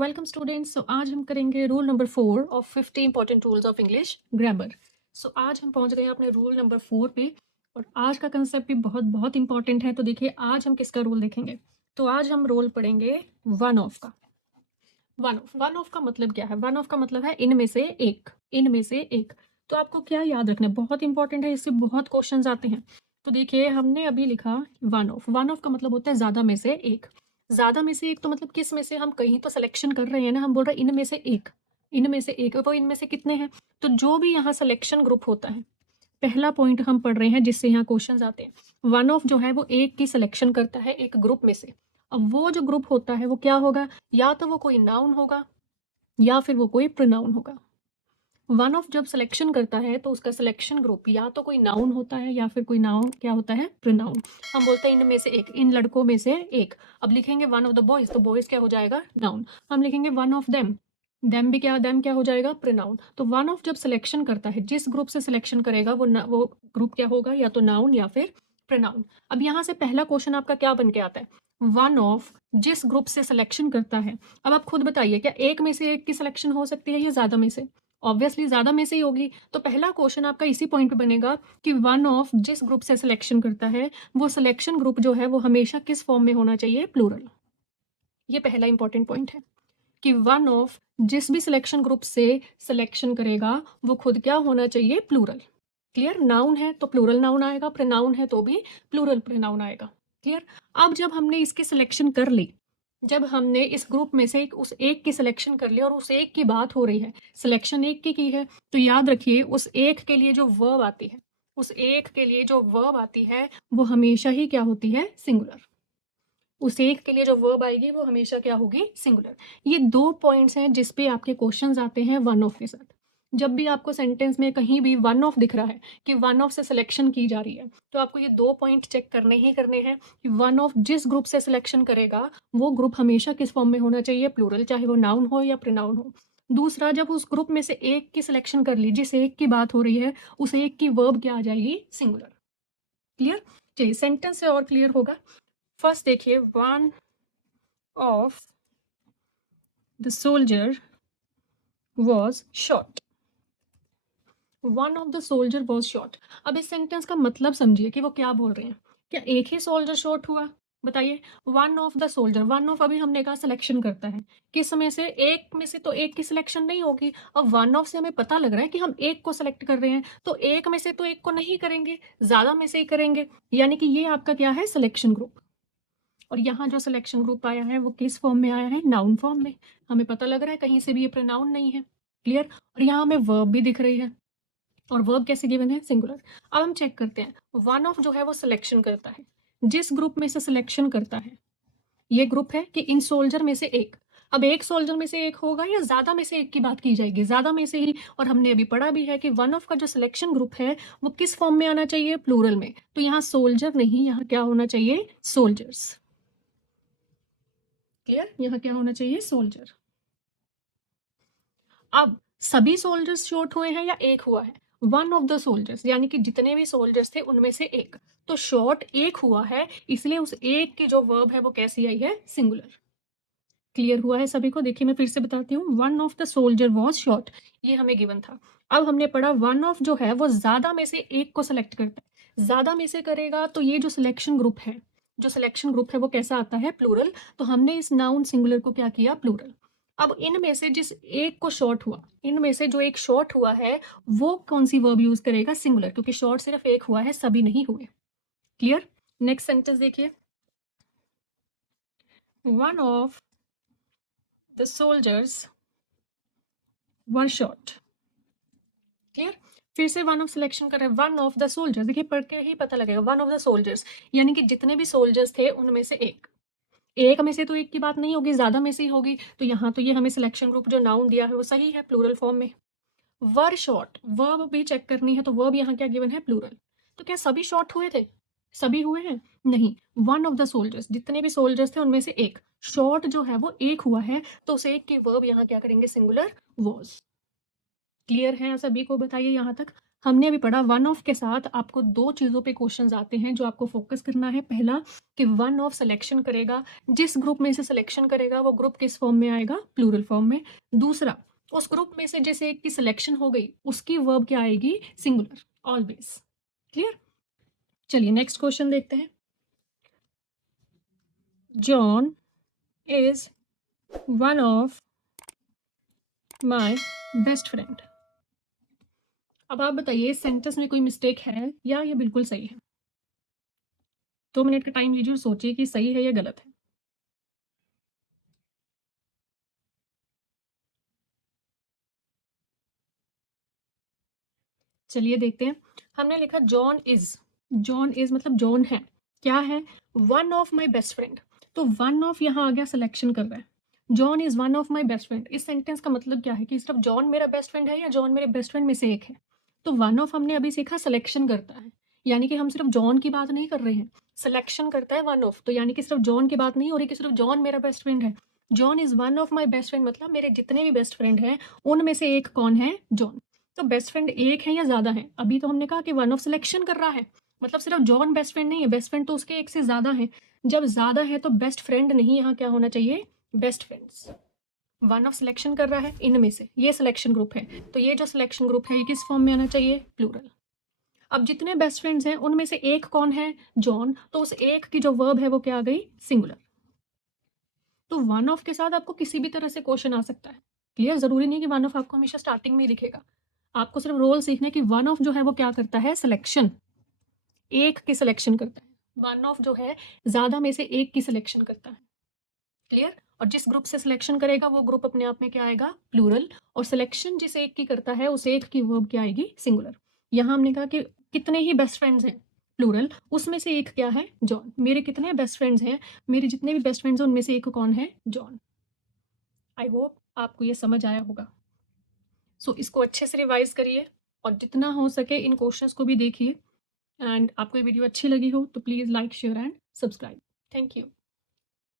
Welcome students. सो आज हम करेंगे rule number 4 of 50 important rules of English grammar. So आज हम पहुंच गए हैं अपने रूल नंबर 4 पे और आज का कंसेप्ट भी बहुत बहुत इंपॉर्टेंट है। तो देखिए आज हम किसका रूल देखेंगे। तो आज हम रूल पढ़ेंगे वन ऑफ का। वन ऑफ का मतलब क्या है? वन ऑफ का मतलब है इनमें से एक, इनमें से एक। तो आपको क्या याद रखना है, बहुत इंपॉर्टेंट है, इससे बहुत क्वेश्चंस आते हैं। तो देखिए हमने अभी लिखा वन ऑफ का मतलब होता है ज्यादा में से एक। ज्यादा में से एक तो मतलब किस में से, हम कहीं तो सिलेक्शन कर रहे हैं ना, हम बोल रहे हैं इनमें से एक, इनमें से एक। वो इनमें से कितने हैं? तो जो भी यहाँ सिलेक्शन ग्रुप होता है, पहला पॉइंट हम पढ़ रहे हैं जिससे यहाँ क्वेश्चंस आते हैं। वन ऑफ जो है वो एक की सिलेक्शन करता है एक ग्रुप में से। अब वो जो ग्रुप होता है वो क्या होगा? या तो वो कोई नाउन होगा या फिर वो कोई प्रोनाउन होगा। वन ऑफ जब सिलेक्शन करता है तो उसका सिलेक्शन ग्रुप या तो कोई नाउन होता है या फिर कोई नाउन क्या होता है? प्रोनाउन। हम बोलते हैं इनमें से एक, इन लड़कों में से एक। अब लिखेंगे वन ऑफ द बॉयज, तो बॉयज क्या हो जाएगा? नाउन। हम लिखेंगे वन ऑफ देम, देम भी क्या, देम क्या हो जाएगा? प्रोनाउन। तो वन ऑफ जब सिलेक्शन करता है, जिस ग्रुप से सिलेक्शन करेगा वो ग्रुप क्या होगा? या तो नाउन या फिर प्रोनाउन। अब यहाँ से पहला क्वेश्चन आपका क्या बन के आता है? वन ऑफ जिस ग्रुप से सिलेक्शन करता है। अब आप खुद बताइए, क्या एक में से एक की सिलेक्शन हो सकती है या ज्यादा में से? ऑब्वियसली ज्यादा में से ही होगी। तो पहला क्वेश्चन आपका इसी पॉइंट पे बनेगा कि वन ऑफ जिस ग्रुप से सिलेक्शन करता है, वो सिलेक्शन ग्रुप जो है वो हमेशा किस फॉर्म में होना चाहिए? प्लूरल। ये पहला इंपॉर्टेंट पॉइंट है कि वन ऑफ जिस भी सिलेक्शन ग्रुप से सिलेक्शन करेगा वो खुद क्या होना चाहिए? प्लूरल। क्लियर? नाउन है तो प्लूरल नाउन आएगा, प्रोनाउन है तो भी प्लूरल प्रोनाउन आएगा। क्लियर? अब जब हमने इसकी सिलेक्शन कर ली, जब हमने इस ग्रुप में से उस एक की सिलेक्शन कर ली और उस एक की बात हो रही है, सिलेक्शन एक की है, तो याद रखिए उस एक के लिए जो वर्ब आती है, उस एक के लिए जो वर्ब आती है वो हमेशा ही क्या होती है? सिंगुलर। उस एक के लिए जो वर्ब आएगी वो हमेशा क्या होगी? सिंगुलर। ये दो पॉइंट्स हैं जिस पे आपके क्वेश्चंस आते हैं वन ऑफ के साथ। जब भी आपको सेंटेंस में कहीं भी वन ऑफ दिख रहा है कि वन ऑफ से सिलेक्शन की जा रही है, तो आपको ये दो पॉइंट चेक करने ही करने हैं कि वन ऑफ जिस ग्रुप से सिलेक्शन करेगा वो ग्रुप हमेशा किस फॉर्म में होना चाहिए? प्लूरल, चाहे वो नाउन हो या प्रोनाउन हो। दूसरा, जब उस ग्रुप में से एक की सिलेक्शन कर ली, जिस एक की बात हो रही है, उस एक की वर्ब क्या आ जाएगी? सिंगुलर। क्लियर? चलिए सेंटेंस से और क्लियर होगा। फर्स्ट देखिए, one of the soldier was shot. One of the soldier was shot. अब इस सेंटेंस का मतलब समझिए कि वो क्या बोल रहे हैं। क्या एक ही सोल्जर शॉट हुआ? बताइए। One of the soldier, one of अभी हमने कहा सिलेक्शन करता है, किस में से? एक में से। तो एक की सिलेक्शन नहीं होगी। अब वन ऑफ से हमें पता लग रहा है कि हम एक को सिलेक्ट कर रहे हैं, तो एक में से तो एक को नहीं करेंगे, ज्यादा में से ही करेंगे। यानी कि ये आपका क्या है? Selection group. और यहाँ जो सिलेक्शन ग्रुप आया है वो किस फॉर्म में आया है? नाउन फॉर्म में। हमें पता लग रहा है कहीं से भी ये प्रोनाउन नहीं है। क्लियर? और यहाँ हमें वर्ब भी दिख रही है, और वर्ब कैसे गिवन है? सिंगुलर। अब हम चेक करते हैं, वन ऑफ जो है वो सिलेक्शन करता है, जिस ग्रुप में से सिलेक्शन करता है, ये ग्रुप है कि इन सोल्जर में से एक। अब एक सोल्जर में से एक होगा या ज्यादा में से एक की बात की जाएगी? ज्यादा में से ही। और हमने अभी पढ़ा भी है कि वन ऑफ का जो सिलेक्शन ग्रुप है वो किस फॉर्म में आना चाहिए? प्लूरल में। तो यहाँ सोल्जर नहीं, यहाँ क्या होना चाहिए? सोल्जर्स। क्लियर? यहाँ क्या होना चाहिए? सोल्जर। अब सभी सोल्जर्स शॉट हुए हैं या एक हुआ है? वन ऑफ द सोल्जर्स, यानी कि जितने भी सोल्जर्स थे उनमें से एक। तो शॉट एक हुआ है, इसलिए उस एक की जो वर्ब है वो कैसी आई है? सिंगुलर। क्लियर हुआ है सभी को? देखिए मैं फिर से बताती हूँ, one of the soldier was shot, ये हमें गिवन था। अब हमने पढ़ा वन ऑफ जो है वो ज्यादा में से एक को सिलेक्ट करता है। ज्यादा में से करेगा तो ये जो सिलेक्शन ग्रुप है, जो सिलेक्शन ग्रुप है वो कैसा आता है? प्लूरल। तो हमने इस नाउन सिंगुलर को क्या किया? प्लूरल। अब इनमें से जिस एक को शॉर्ट हुआ, इनमें से जो एक शॉर्ट हुआ है वो कौन सी वर्ब यूज करेगा? सिंगुलर, क्योंकि शॉर्ट सिर्फ एक हुआ है, सभी नहीं हुए। क्लियर? नेक्स्ट सेंटेंस देखिए, one of the soldiers were shot. Clear? फिर से वन ऑफ सिलेक्शन कर रहे हैं, वन ऑफ द सोल्जर्स। देखिए पढ़ के ही पता लगेगा, वन ऑफ द सोल्जर्स, यानी कि जितने भी सोल्जर्स थे उनमें से एक। एक में से तो एक की बात नहीं होगी, ज्यादा में से ही होगी। तो यहाँ तो ये हमें सिलेक्शन ग्रुप जो नाउन दिया है वो सही है, प्लूरल फॉर्म में। वर शॉट, वर्ब भी चेक करनी है, तो वर्ब यहाँ क्या गिवन है? प्लूरल। तो क्या सभी शॉट हुए थे? सभी हुए हैं? नहीं। वन ऑफ द सोल्जर्स, जितने भी सोल्जर्स थे उनमें से एक। शॉट जो है वो एक हुआ है, तो उस एक की वर्ब यहाँ क्या करेंगे? Singular, was. क्लियर है सभी को? बताइए यहाँ तक। हमने अभी पढ़ा वन ऑफ के साथ आपको 2 चीज़ों पे क्वेश्चंस आते हैं जो आपको फोकस करना है। पहला कि वन ऑफ सिलेक्शन करेगा, जिस ग्रुप में से सिलेक्शन करेगा वो ग्रुप किस फॉर्म में आएगा? प्लूरल फॉर्म में। दूसरा, उस ग्रुप में से जैसे एक की सिलेक्शन हो गई, उसकी वर्ब क्या आएगी? Singular, always. क्लियर? चलिए नेक्स्ट क्वेश्चन देखते हैं। John is one of my best friend. अब आप बताइए इस सेंटेंस में कोई मिस्टेक है या ये बिल्कुल सही है? 2 मिनट का टाइम लीजिए और सोचिए कि सही है या गलत है। चलिए देखते हैं। हमने लिखा जॉन इज। जॉन इज मतलब जॉन है, क्या है? One of my best friend. तो वन ऑफ यहाँ आ गया, सिलेक्शन कर रहा है। John is one of my best friend, इस सेंटेंस का मतलब क्या है कि सिर्फ जॉन मेरा बेस्ट फ्रेंड है या जॉन मेरे बेस्ट फ्रेंड में से एक है? तो वन ऑफ हमने अभी सीखा सिलेक्शन करता है, यानी कि हम सिर्फ जॉन की बात नहीं कर रहे हैं, सिलेक्शन करता है वन ऑफ। तो यानी कि सिर्फ जॉन की बात नहीं हो रही कि सिर्फ जॉन मेरा बेस्ट फ्रेंड है। John is one of my best friend मतलब मेरे जितने भी बेस्ट फ्रेंड हैं उनमें से एक कौन है? जॉन। तो बेस्ट फ्रेंड एक है या ज़्यादा है? अभी तो हमने कहा कि वन ऑफ सिलेक्शन कर रहा है, मतलब सिर्फ जॉन बेस्ट फ्रेंड नहीं है, बेस्ट फ्रेंड तो उसके एक से ज़्यादा है। जब ज़्यादा है तो बेस्ट फ्रेंड नहीं, यहाँ क्या होना चाहिए? Best friends. One of selection कर रहा है इनमें से, ये सिलेक्शन ग्रुप है, तो ये जो सिलेक्शन ग्रुप है ये किस फॉर्म में आना चाहिए? प्लूरल। अब जितने बेस्ट फ्रेंड्स हैं उनमें से एक कौन है? जॉन। तो उस एक की जो वर्ब है वो क्या आ गई? सिंगुलर। तो वन ऑफ के साथ आपको किसी भी तरह से क्वेश्चन आ सकता है। क्लियर? ज़रूरी नहीं कि वन ऑफ आपको हमेशा स्टार्टिंग में ही दिखेगा। आपको सिर्फ रोल सीखने की वन ऑफ जो है वो क्या करता है? सिलेक्शन, एक की सिलेक्शन करता है। वन ऑफ जो है ज़्यादा में से एक की सिलेक्शन करता है। क्लियर? और जिस ग्रुप से सिलेक्शन करेगा वो ग्रुप अपने आप में क्या आएगा? प्लूरल। और सिलेक्शन जिस एक की करता है उस एक की वर्ब क्या आएगी? सिंगुलर। यहाँ हमने कहा कि कितने ही बेस्ट फ्रेंड्स हैं, प्लूरल, उसमें से एक क्या है? जॉन। मेरे कितने बेस्ट फ्रेंड्स हैं? मेरे जितने भी बेस्ट फ्रेंड्स हैं उनमें से एक कौन है? जॉन। आई होप आपको ये समझ आया होगा। सो इसको अच्छे से रिवाइज करिए और जितना हो सके इन क्वेश्चंस को भी देखिए। एंड आपको ये वीडियो अच्छी लगी हो तो please like share and subscribe. Thank you.